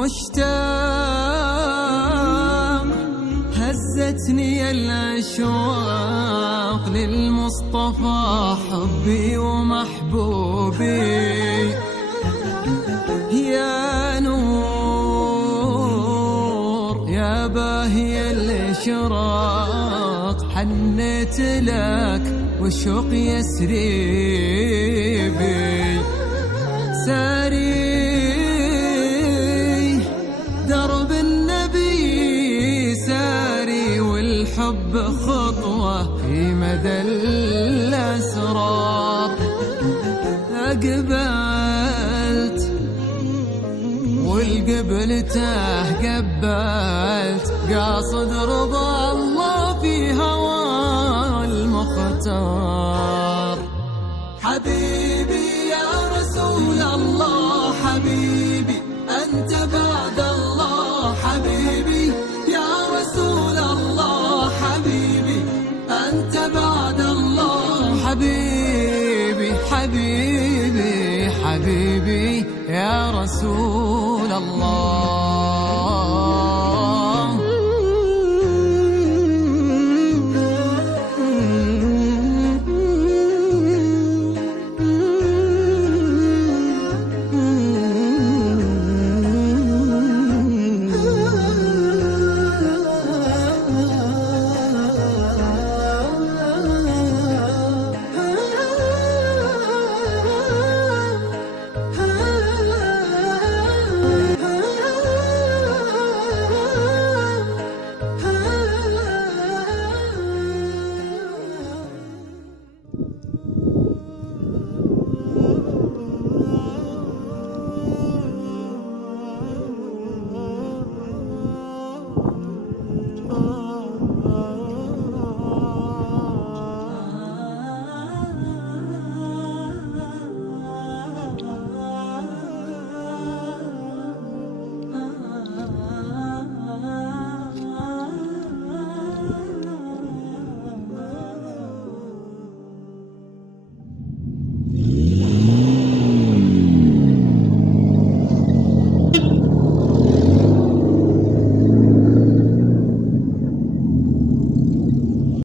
مشتاق هزتني الأشواق للمصطفى حبي ومحبوبي، يا نور يا باهي الإشراق حنيت لك والشوق يسري بي، ساري درب النبي ساري والحب خطوة في مدى الأسرار، أقبلت والقبلته قبلت قاصد رضا الله في هوى المختار. حبيبي يا رسول الله حبيبي أنت بعد الله، حبيبي يا رسول الله حبيبي أنت بعد الله، حبيبي حبيبي حبيبي يا رسول الله.